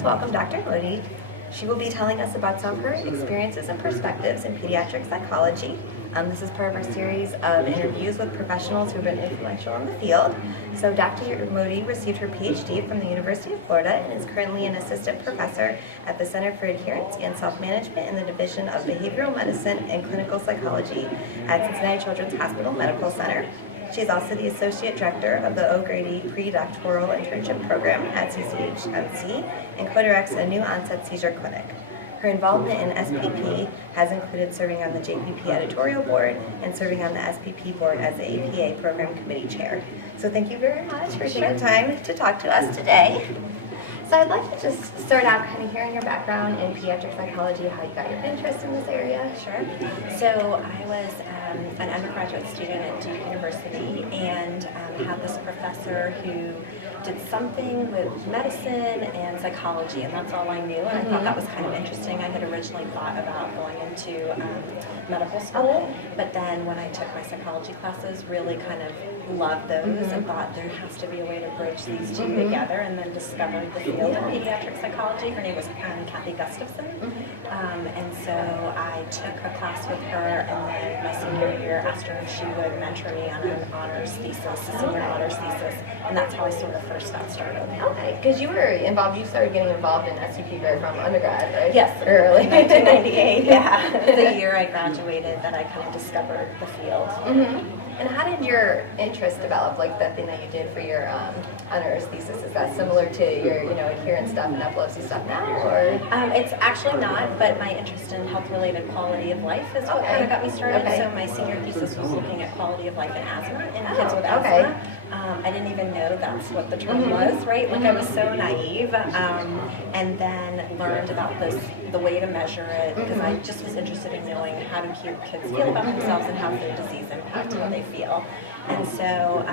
to welcome Dr. Modi. She will be telling us about some of her experiences and perspectives in pediatric psychology. This is part of our series of interviews with professionals who have been influential in the field. So Dr. Modi received her PhD from the University of Florida and is currently an assistant professor at the Center for Adherence and Self-Management in the Division of Behavioral Medicine and Clinical Psychology at Cincinnati Children's Hospital Medical Center. She is also the Associate Director of the O'Grady Pre-Doctoral Internship Program at CCHMC and co-directs a new onset seizure clinic. Her involvement in SPP has included serving on the JPP editorial board and serving on the SPP board as the APA Program Committee Chair. So thank you very much for taking time to talk to us today. So I'd like to just start out kind of hearing your background in pediatric psychology, how you got your interest in this area. Sure. So I was an undergraduate student at Duke University and had this professor who did something with medicine and psychology, and that's all I knew, and I thought that was kind of interesting. I had originally thought about going into medical school, but then when I took my psychology classes, really kind of loved those and thought there has to be a way to bridge these two together, and then discovered the field of pediatric psychology. Her name was Kathy Gustafson, and so I took a class with her, and then my senior year asked her if she would mentor me on an honors thesis, a senior honors thesis, and that's how I sort of first got started. Okay, because you started getting involved in SCP right from undergrad, right? Yes, early. 1998, yeah. The year I graduated that I kind of discovered the field. And how did your interest develop, like that thing that you did for your honors thesis? Is that similar to your, adherence stuff and epilepsy stuff now, or? It's actually not, but my interest in health-related quality of life is what kind of got me started. So my senior thesis was looking at quality of life in asthma, in kids with asthma. I didn't even know that's what the term was, right? Like I was so naive, and then learned about the way to measure it, because I just was interested in knowing how do kids feel about themselves and how their disease impacts how they feel. And so,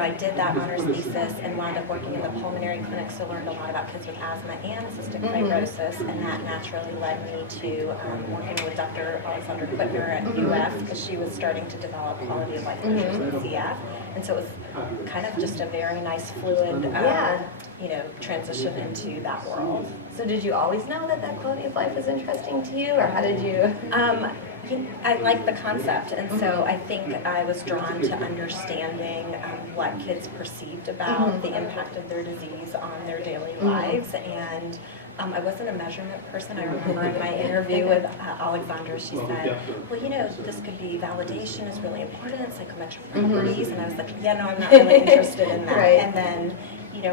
I did that honors thesis and wound up working in the pulmonary clinic, so learned a lot about kids with asthma and cystic fibrosis, and that naturally led me to working with Dr. Alexandra Quitner at UF, because she was starting to develop quality of life measures in CF. And so it was kind of just a very nice fluid, transition into that world. So did you always know that quality of life was interesting to you, or how did you? I like the concept, and so I think I was drawn to understanding what kids perceived about the impact of their disease on their daily lives, and I wasn't a measurement person. I remember in my interview with Alexandra, she said, well, this could be validation is really important, psychometric properties, and I was like, yeah, no, I'm not really interested in that. Right. And then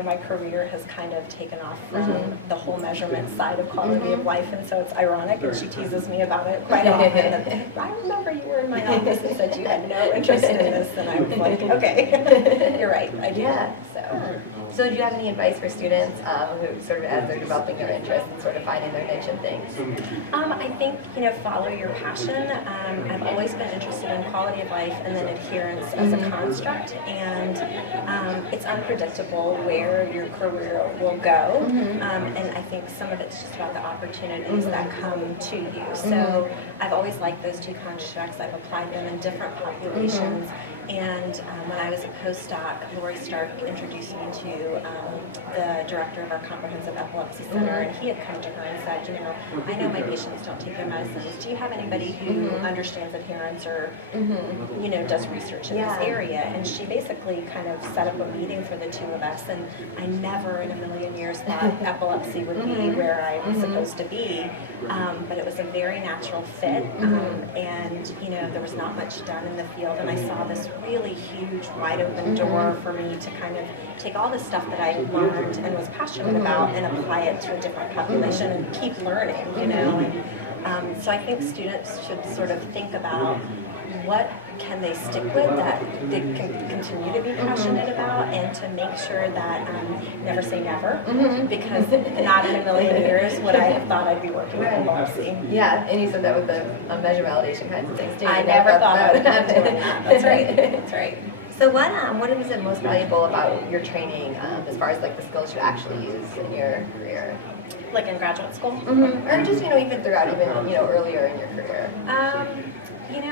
my career has kind of taken off from the whole measurement side of quality of life, and so it's ironic, and she teases me about it quite often. And I remember you were in my office and said you had no interest in this, and I was like, okay, you're right, I do. Yeah. So do you have any advice for students who sort of, as they're developing their interest and sort of finding their niche in things? I think, follow your passion. I've always been interested in quality of life and then adherence as a construct, and it's unpredictable where your career will go, and I think some of it's just about the opportunities that come to you. So I've always liked those two constructs. I've applied them in different populations, and when I was a postdoc, Lori Stark introduced me to the director of our comprehensive epilepsy center, and he had come to her and said, I know my patients don't take their medicines. Do you have anybody who understands adherence or, does research in this area? And she basically kind of set up a meeting for the two of us, and I never in a million years thought epilepsy would be where I was supposed to be, but it was a very natural fit, and, there was not much done in the field, and I saw this really huge, wide open door for me to kind of take all the stuff that I learned and was passionate about and apply it to a different population and keep learning, And so I think students should sort of think about what can they stick with that they can continue to be passionate about, and to make sure that never say never, because not in a million years would I have thought I'd be working with epilepsy. Yeah, and you said that with the measure validation kinds of things too. I never thought I would be doing that. That's right. That's right. So what is it most valuable about your training as far as like the skills you actually use in your career? Like in graduate school? Or just, even throughout, earlier in your career?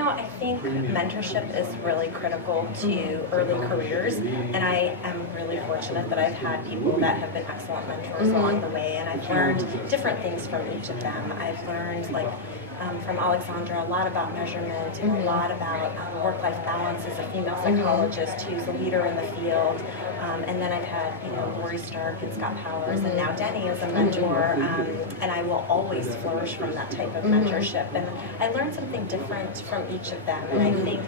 I think mentorship is really critical to early careers, and I am really fortunate that I've had people that have been excellent mentors along the way, and I've learned different things from each of them. I've learned, from Alexandra, a lot about measurement and a lot about work-life balance as a female psychologist who's a leader in the field. And then I've had, Lori Stark and Scott Powers and now Denny as a mentor, and I will always flourish from that type of mentorship. And I learned something different from each of them, and I think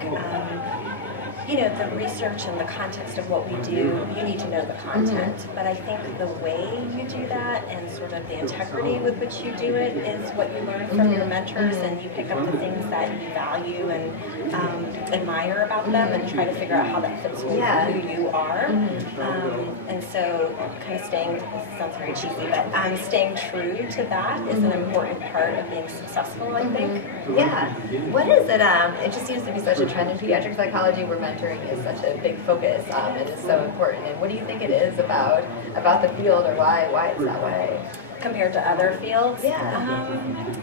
the research and the context of what we do, you need to know the content. But I think the way you do that and sort of the integrity with which you do it is what you learn from your mentors, and you pick up the things that you value and admire about them and try to figure out how that fits with who you are. And so kind of staying, this sounds very cheesy, but staying true to that is an important part of being successful, I think. Yeah. What is it? It just seems to be such a trend in pediatric psychology where mentoring is such a big focus and is so important. And what do you think it is about the field, or why it's that way? Compared to other fields? Yeah.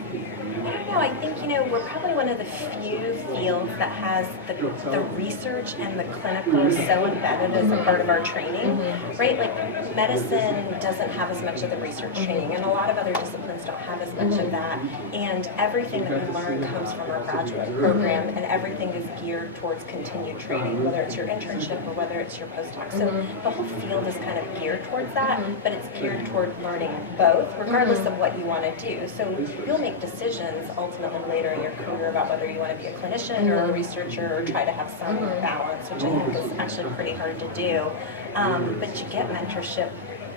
I don't know. I think, we're probably one of the few fields that has the research and the clinical so embedded as a part of our training, right? Like medicine doesn't have as much of the research training, and a lot of other disciplines don't have as much of that. And everything that we learn comes from our graduate program, and everything is geared towards continued training, whether it's your internship or whether it's your postdoc. So the whole field is kind of geared towards that, but it's geared toward learning both, regardless of what you want to do. So you'll make decisions ultimately later in your career about whether you want to be a clinician or a researcher or try to have some balance, which I think is actually pretty hard to do. But you get mentorship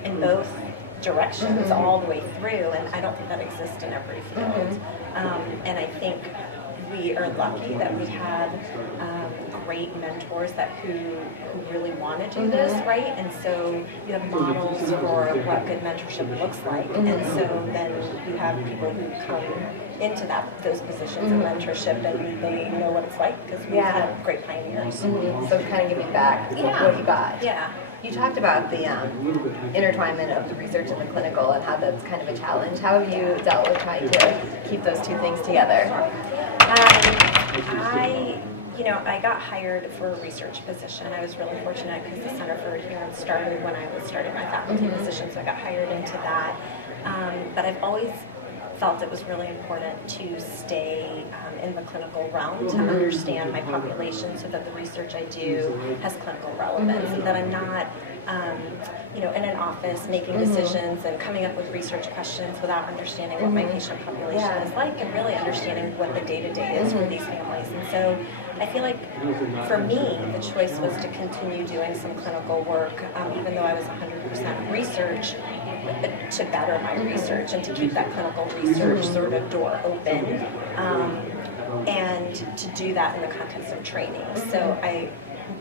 in both directions all the way through, and I don't think that exists in every field. And I think we are lucky that we have great mentors who really want to do this, right? And so you have models for what good mentorship looks like, and so then you have people who come into those positions of mentorship, and they know what it's like because we've had great pioneers. So kind of giving back what you got. Yeah. You talked about the intertwinement of the research and the clinical and how that's kind of a challenge. How have you dealt with trying to keep those two things together? I got hired for a research position. I was really fortunate because the Center for Adherence started when I was starting my faculty position, so I got hired into that. But I've always felt it was really important to stay in the clinical realm to understand my population so that the research I do has clinical relevance, and that I'm not in an office making decisions and coming up with research questions without understanding what my patient population is like and really understanding what the day-to-day is for these families. And so I feel like for me, the choice was to continue doing some clinical work, even though I was 100% research, to better my research and to keep that clinical research sort of door open, and to do that in the context of training. So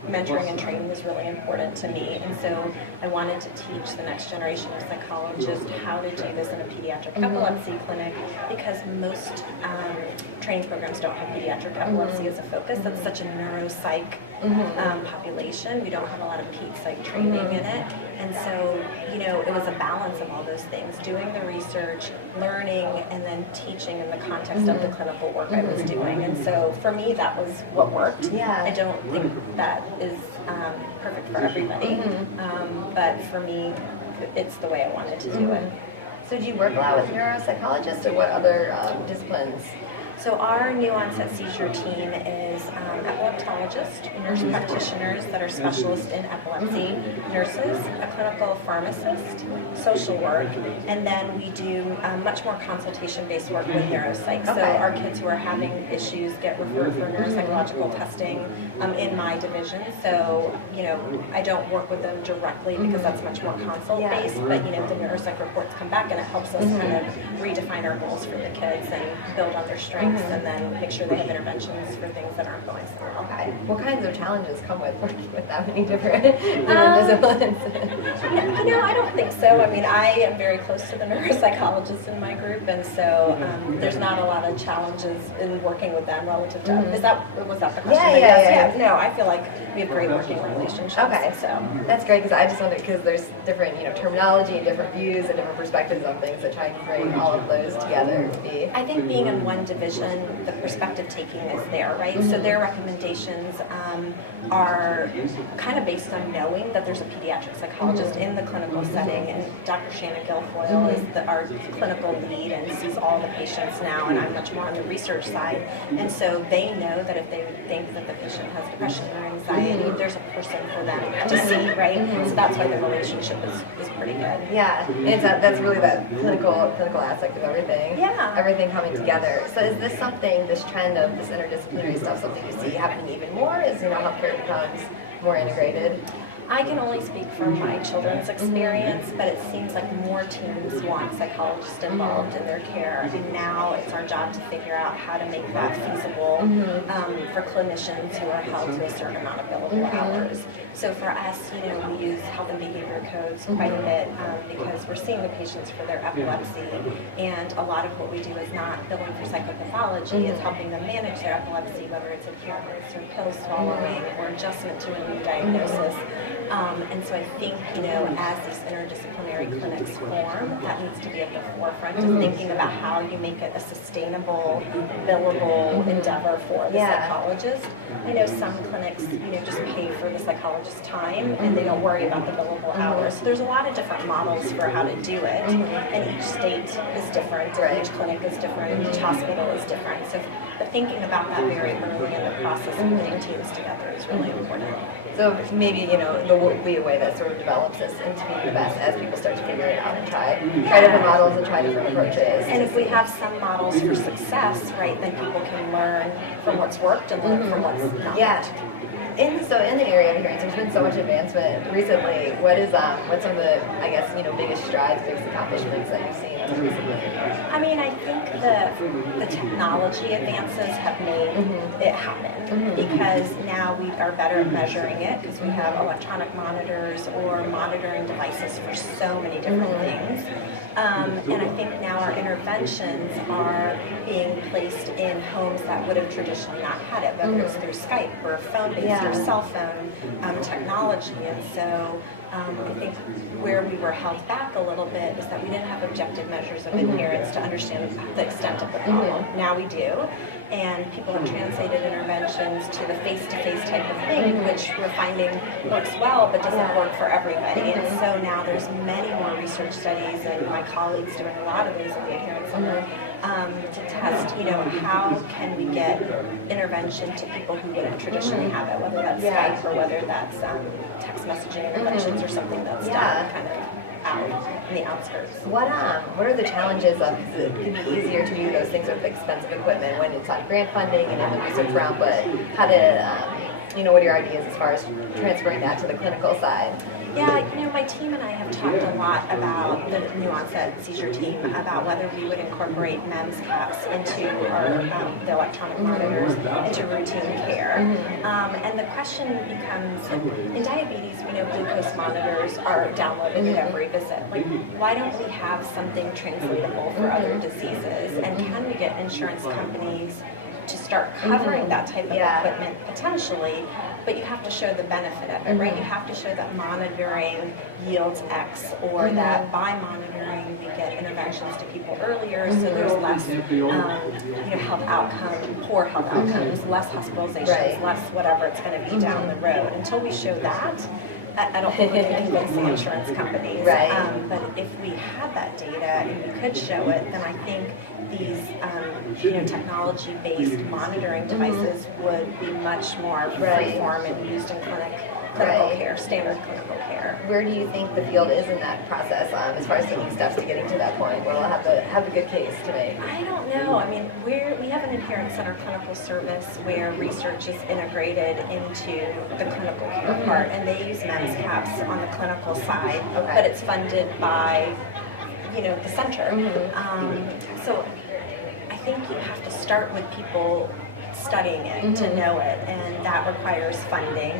mentoring and training is really important to me, and so I wanted to teach the next generation of psychologists how to do this in a pediatric epilepsy clinic, because most training programs don't have pediatric epilepsy as a focus. That's such a neuropsych population. We don't have a lot of ped psych training in it, and so it was a balance of all those things: doing the research, learning, and then teaching in the context of the clinical work I was doing. And so for me, that was what worked. I don't think that is perfect for everybody, but for me, it's the way I wanted to do it. So do you work a lot with neuropsychologists, or what other disciplines? So our new onset seizure team is epileptologists, nurse practitioners that are specialists in epilepsy, nurses, a clinical pharmacist, social work, and then we do much more consultation-based work with neuropsych. So our kids who are having issues get referred for neuropsychological testing in my division. So, I don't work with them directly because that's much more consult-based, but the neuropsych reports come back and it helps us kind of redefine our goals for the kids and build on their strengths strengths and then make sure they have interventions for things that aren't going so well. Okay. What kinds of challenges come with working with that many different disciplines? I don't think so. I mean, I am very close to the neuropsychologists in my group, and so there's not a lot of challenges in working with them relative to. Was that the question? Yeah. No, I feel like we have great working relationships. Okay, so that's great because I just wondered because there's different terminology and different views and different perspectives on things. So trying to bring all of those together would be. I think being in one division, the perspective taking is there, right? So their recommendations are kind of based on knowing that there's a pediatric psychologist in the clinical setting, and Dr. Shannon Guilfoyle is our clinical lead and sees all the patients now, and I'm much more on the research side. And so they know that if they think that the patient has depression or anxiety, there's a person for them to see, right? So that's why the relationship is pretty good. Yeah, and that's really that clinical aspect of everything. Yeah. Everything coming together. So is this something, this trend of this interdisciplinary stuff, something you see happening even more as healthcare becomes more integrated? I can only speak from my children's experience, but it seems like more teams want psychologists involved in their care, and now it's our job to figure out how to make that feasible for clinicians who are held to a certain amount of billable hours. So for us, we use health and behavior codes quite a bit because we're seeing the patients for their epilepsy, and a lot of what we do is not billing for psychopathology, it's helping them manage their epilepsy, whether it's adherence or pill swallowing or adjustment to a new diagnosis. And so I think, as these interdisciplinary clinics form, that needs to be at the forefront of thinking about how you make it a sustainable, billable endeavor for the psychologist. I know some clinics, just pay for the psychologist's time and they don't worry about the billable hours. So there's a lot of different models for how to do it, and each state is different, each clinic is different, each hospital is different. So but thinking about that very early in the process and putting teams together is really important. So maybe, there will be a way that sort of develops this into being the best as people start to figure it out and try different models and try different approaches. And if we have some models for success, right, then people can learn from what's worked and learn from what's not worked. So in the area of hearing, there's been so much advancement recently. What's some of the, biggest strides, biggest accomplishments that you've seen recently? I mean, I think the technology advances have made it happen because now we are better at measuring it because we have electronic monitors or monitoring devices for so many different things. And I think now our interventions are being placed in homes that would have traditionally not had it, whether it's through Skype or phone-based or cell phone technology. And so I think where we were held back a little bit is that we didn't have objective measures of adherence to understand the extent of the problem. Now we do. And people have translated interventions to the face-to-face type of thing, which we're finding works well, but doesn't work for everybody. And so now there's many more research studies, and my colleagues doing a lot of those at the Adherence Center to test, how can we get intervention to people who wouldn't traditionally have it, whether that's Skype or whether that's text messaging interventions or something that's done kind of out in the outskirts. What are the challenges of, because it can be easier to do those things with expensive equipment when it's on grant funding and in the research realm, but how to, what are your ideas as far as transferring that to the clinical side? Yeah, my team and I have talked a lot about the new onset seizure team about whether we would incorporate MEMS caps into our the electronic monitors into routine care. And the question becomes, in diabetes, we know glucose monitors are downloaded at every visit. Why don't we have something translatable for other diseases? And can we get insurance companies to start covering that type of equipment potentially, but you have to show the benefit of it, right? You have to show that monitoring yields X, or that by monitoring we get interventions to people earlier, so there's less poor health outcomes, less hospitalizations, less whatever it's going to be down the road. Until we show that, I don't think we can convince the insurance companies. But if we had that data and we could show it, then I think these technology-based monitoring devices would be much more free-form and used in clinical care, standard clinical care. Where do you think the field is in that process as far as taking steps to getting to that point where we'll have a good case to make? I don't know. I mean, we have an Adherence Center clinical service where research is integrated into the clinical care part, and they use MEMS caps on the clinical side, but it's funded by the center. So I think think you have to start with people studying it to know it, and that requires funding.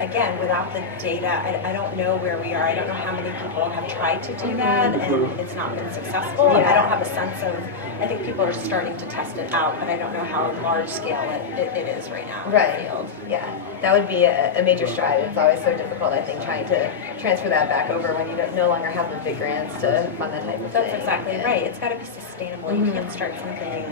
Again, without the data, I don't know where we are. I don't know how many people have tried to do that, and it's not been successful. And I don't have a sense of, I think people are starting to test it out, but I don't know how large scale it is right now in the field. Yeah, that would be a major stride. It's always so difficult, I think, trying to transfer that back over when you no longer have the big grants to fund that type of thing. That's exactly right. It's got to be sustainable. You can't start something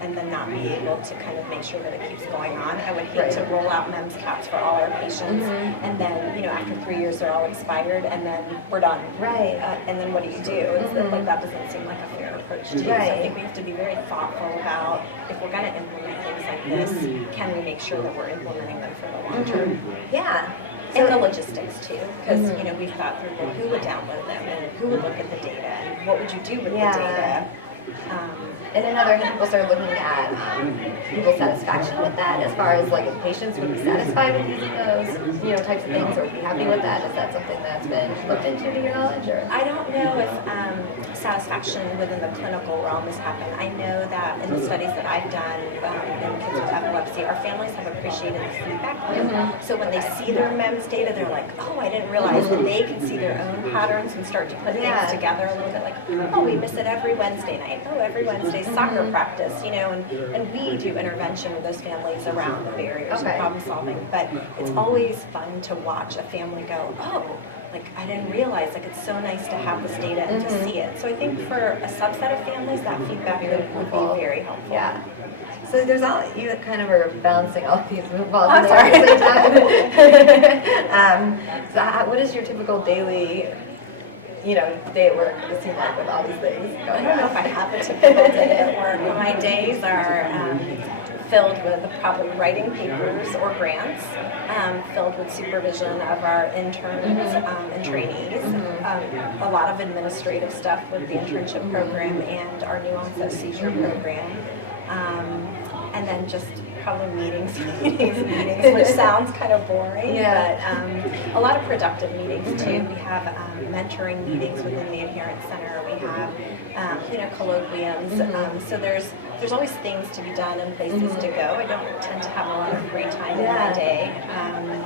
and then not be able to kind of make sure that it keeps going on. I would hate to roll out MEMS caps for all our patients, and then, you know, after 3 years they're all expired, and then we're done. Right. And then what do you do? It's like that doesn't seem like a fair approach to you. So I think we have to be very thoughtful about, if we're going to implement things like this, can we make sure that we're implementing them for the long term? Yeah. And the logistics too, because you know, we've thought through, well, who would download them and who would look at the data and what would you do with the data. And another hand, people start looking at people's satisfaction with that, as far as like if patients would be satisfied with using those, you know, types of things, or be happy with that. Is that something that's been looked into to your knowledge? Or I don't know if satisfaction within the clinical realm has happened. I know that in the studies that I've done in kids with epilepsy, our families have appreciated the feedback loop. So when they see their MEMS data, they're like, oh, I didn't realize that they can see their own patterns and start to put things together a little bit, like, oh, we miss it every Wednesday night. Oh, every Wednesday soccer practice, you know, and we do intervention with those families around the barriers and problem solving. But it's always fun to watch a family go, oh, like I didn't realize, like it's so nice to have this data and to see it. So I think for a subset of families, that feedback would be very helpful. Yeah. So there's all, you kind of are balancing all of these balls at the same time. So what is your typical daily, you know, day at work, it seems like, with all these things going on? I don't know if I have a typical day at work. My days are filled with probably writing papers or grants, filled with supervision of our interns and trainees, a lot of administrative stuff with the internship program and our new onset seizure program, and then just probably meetings, which sounds kind of boring, but a lot of productive meetings too. We have mentoring meetings within the Adherence Center. We have, you know, colloquiums. So there's always things to be done and places to go. I don't tend to have a lot of free time in my day,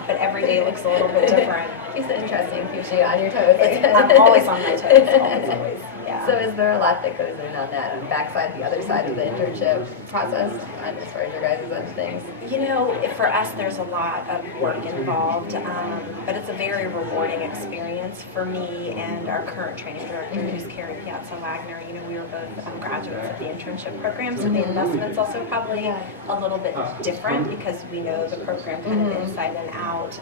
but every day looks a little bit different. Keeps it interesting, keeps you on your toes. I'm always on my toes, always. Yeah. So is there a lot that goes in on that, on the backside, the other side of the internship process, as far as your guys' end of things? You know, for us, there's a lot of work involved, but it's a very rewarding experience for me and our current training director, who's Carrie Piazza Wagner. You know, we were both graduates of the internship program, so the investment's also probably a little bit different because we know the program kind of inside and out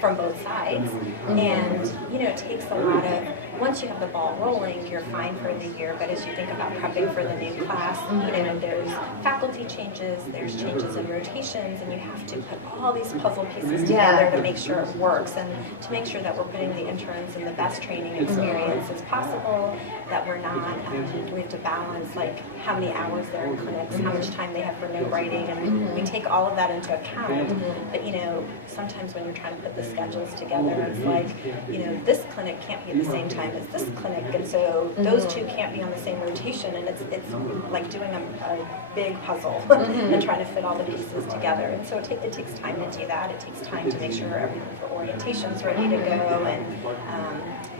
from both sides. And, you know, it takes a lot of, once you have the ball rolling, you're fine for the year, but as you think about prepping for the new class, you know, there's faculty changes, there's changes in rotations, and you have to put all these puzzle pieces together to make sure it works and to make sure that we're putting the interns in the best training experience as possible, that we're not, we have to balance like how many hours they're in clinics, how much time they have for note writing, and we take all of that into account. But, you know, sometimes when you're trying to put the schedules together, it's like, you know, this clinic can't be at the same time as this clinic, and so those two can't be on the same rotation, and it's like doing a big puzzle and trying to fit all the pieces together. And so it takes time to do that. It takes time to make sure everything for orientation's ready to go, and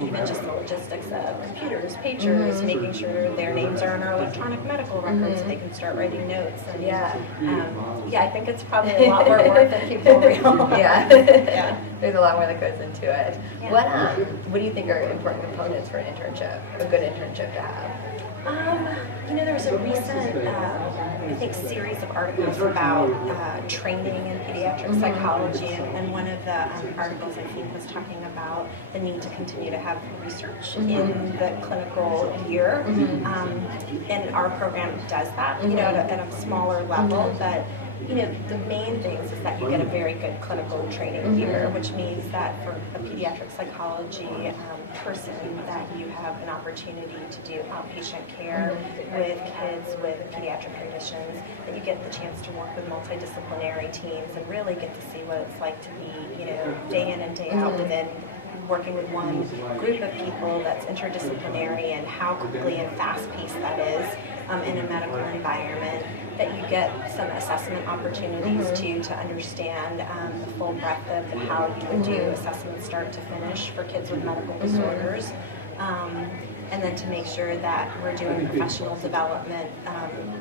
even just the logistics of computers, pagers, making sure their names are in our electronic medical records so they can start writing notes. And I think it's probably a lot more work than people realize. There's a lot more that goes into it. What do you think are important components for an internship, a good internship to have? You know, there was a recent, I think, series of articles about training in pediatric psychology, and one of the articles, I think, was talking about the need to continue to have research in the clinical year, and our program does that, you know, at a smaller level, but you know, the main things is that you get a very good clinical training year, which means that for a pediatric psychology person, that you have an opportunity to do outpatient care with kids with pediatric conditions, that you get the chance to work with multidisciplinary teams and really get to see what it's like to be, you know, day in and day out within working with one group of people that's interdisciplinary, and how quickly and fast-paced that is. in a medical environment, that you get some assessment opportunities to understand the full breadth of how you would do assessment start to finish for kids with medical disorders. And then to make sure that we're doing professional development,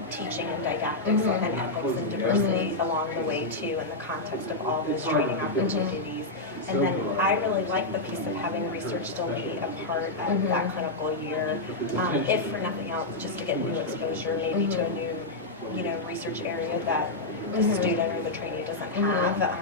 teaching and didactics and ethics and diversity along the way too, in the context of all those training opportunities. And then I really like the piece of having research still be a part of that clinical year, if for nothing else, just to get new exposure, maybe to a new, research area that the student or the trainee doesn't have.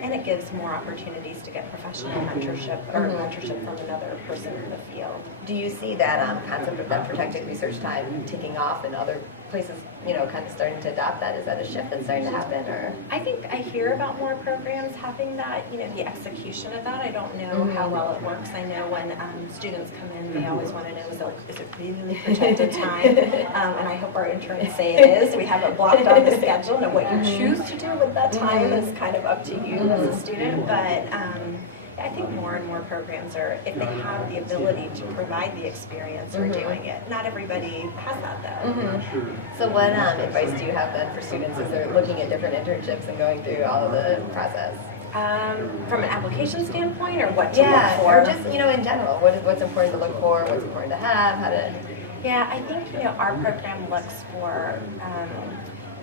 And it gives more opportunities to get professional mentorship or mentorship from another person in the field. Do you see that concept of that protected research time taking off in other places, kind of starting to adopt that? Is that a shift that's starting to happen? Or I think I hear about more programs having that, the execution of that. I don't know how well it works. I know when students come in, they always want to know, is it really protected time? And I hope our interns say it is. We have it blocked on the schedule, and what you choose to do with that time is kind of up to you as a student. But I think more and more programs are, if they have the ability to provide the experience, are doing it. Not everybody has that though. So what advice do you have then for students as they're looking at different internships and going through all of the process? From an application standpoint, or what to look for? Or just, in general, what's important to look for, what's important to have, how to... Yeah, I think, our program looks for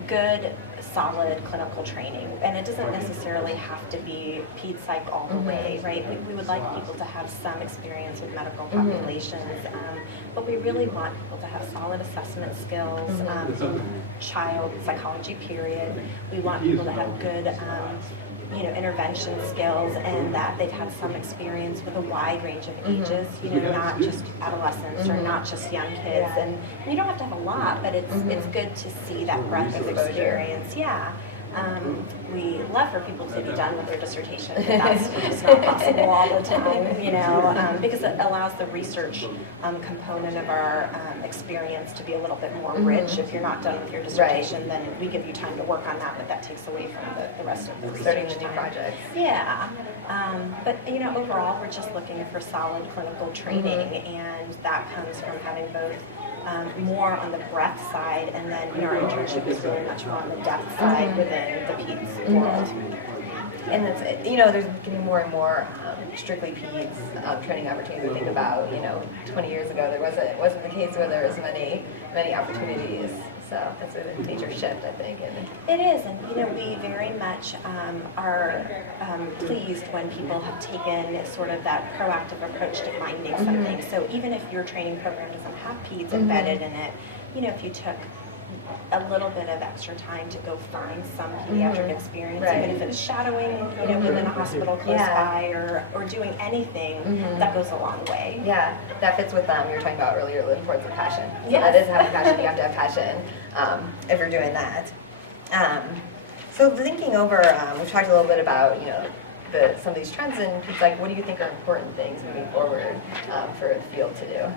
good, solid clinical training, and it doesn't necessarily have to be ped psych all the way, right? We would like people to have some experience with medical populations, but we really want people to have solid assessment skills, child psychology period. We want people to have good intervention skills, and that they've had some experience with a wide range of ages, not just adolescents or not just young kids. And you don't have to have a lot, but it's good to see that breadth of experience. Yeah. We love for people to be done with their dissertation, but that's just not possible all the time, because it allows the research component of our experience to be a little bit more rich. If you're not done with your dissertation, then we give you time to work on that, but that takes away from the rest of the research starting the new time. projects. Yeah, but overall, we're just looking for solid clinical training, and that comes from having both more on the breadth side, and then our internship is really much more on the depth side within the PEDS world. And it's, there's getting more and more strictly PEDS training opportunities. We think about, 20 years ago, there wasn't the case where there was many opportunities. So that's a major shift, I think. It is, and we very much are pleased when people have taken sort of that proactive approach to finding something. So even if your training program doesn't have PEDS embedded in it, if you took a little bit of extra time to go find some pediatric experience, even if it's shadowing, within a hospital close by, or doing anything, that goes a long way. Yeah, that fits with you were talking about earlier, looking towards the passion. So Yes. that is having passion. You have to have passion if you're doing that. So thinking over, we've talked a little bit about, some of these trends, and it's like, what do you think are important things moving forward for the field to do?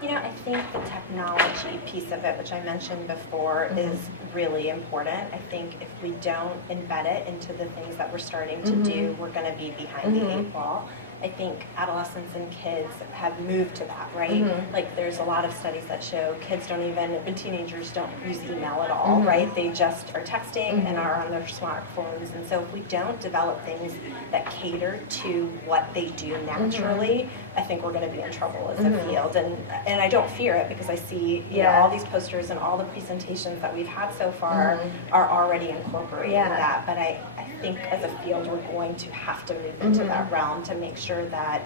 I think the technology piece of it, which I mentioned before, is really important. I think if we don't embed it into the things that we're starting to do, we're going to be behind the eight ball. I think adolescents and kids have moved to that, right? Like there's a lot of studies that show kids and teenagers don't use email at all, right? They just are texting and are on their smartphones. And so if we don't develop things that cater to what they do naturally, I think we're going to be in trouble as a field. And I don't fear it, because I see all these posters and all the presentations that we've had so far are already incorporating that. But I think as a field we're going to have to move into that realm to make sure that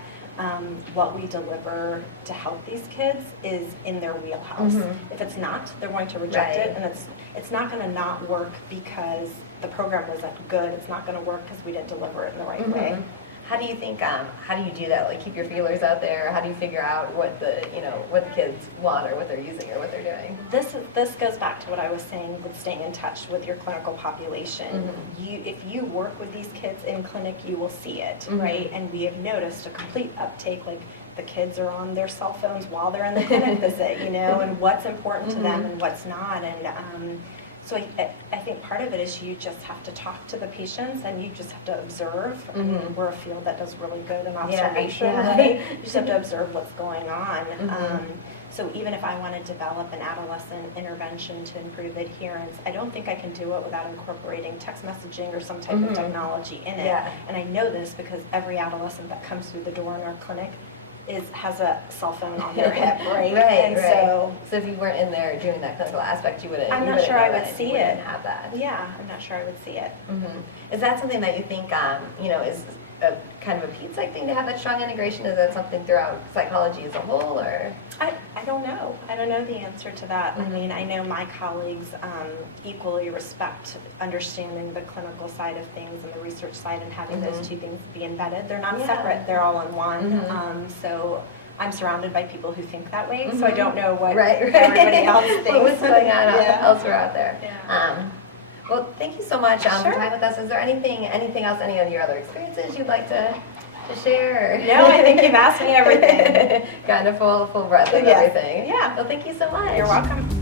what we deliver to help these kids is in their wheelhouse. If it's not, they're going to reject it, and it's not going to not work because the program wasn't good. It's not going to work because we didn't deliver it in the right way. How do you think? How do you do that? Like keep your feelers out there. How do you figure out what the kids want, or what they're using, or what they're doing? This goes back to what I was saying with staying in touch with your clinical population. If you work with these kids in clinic, you will see it, right? And we have noticed a complete uptake. Like the kids are on their cell phones while they're in the clinic visit, and what's important to them and what's not, and. So I think part of it is you just have to talk to the patients, and you just have to observe. I mean, we're a field that does really good in observation, right? You just have to observe what's going on. So even if I want to develop an adolescent intervention to improve adherence, I don't think I can do it without incorporating text messaging or some type of technology in it. Yeah. And I know this because every adolescent that comes through the door in our clinic has a cell phone on their hip, right? Right, and right. So if you weren't in there doing that clinical aspect, you wouldn't. I'm you not wouldn't sure know I would that. see You wouldn't it. have that. Yeah, I'm not sure I would see it. Is that something that you think, is a kind of a Pete-psych thing to have that strong integration? Is that something throughout psychology as a whole, or? I don't know. I don't know the answer to that. I mean, I know my colleagues equally respect understanding the clinical side of things and the research side and having those two things be embedded. They're not separate. They're all in one. So I'm surrounded by people who think that way, so I don't know what everybody else thinks. What's going on elsewhere out there? Yeah. Well, thank you so much for time with us. Is there anything else, any of your other experiences you'd like to share? Or? No, I think you've asked me everything. Kind of full breadth of everything. Yeah. Well, thank you so much. You're welcome.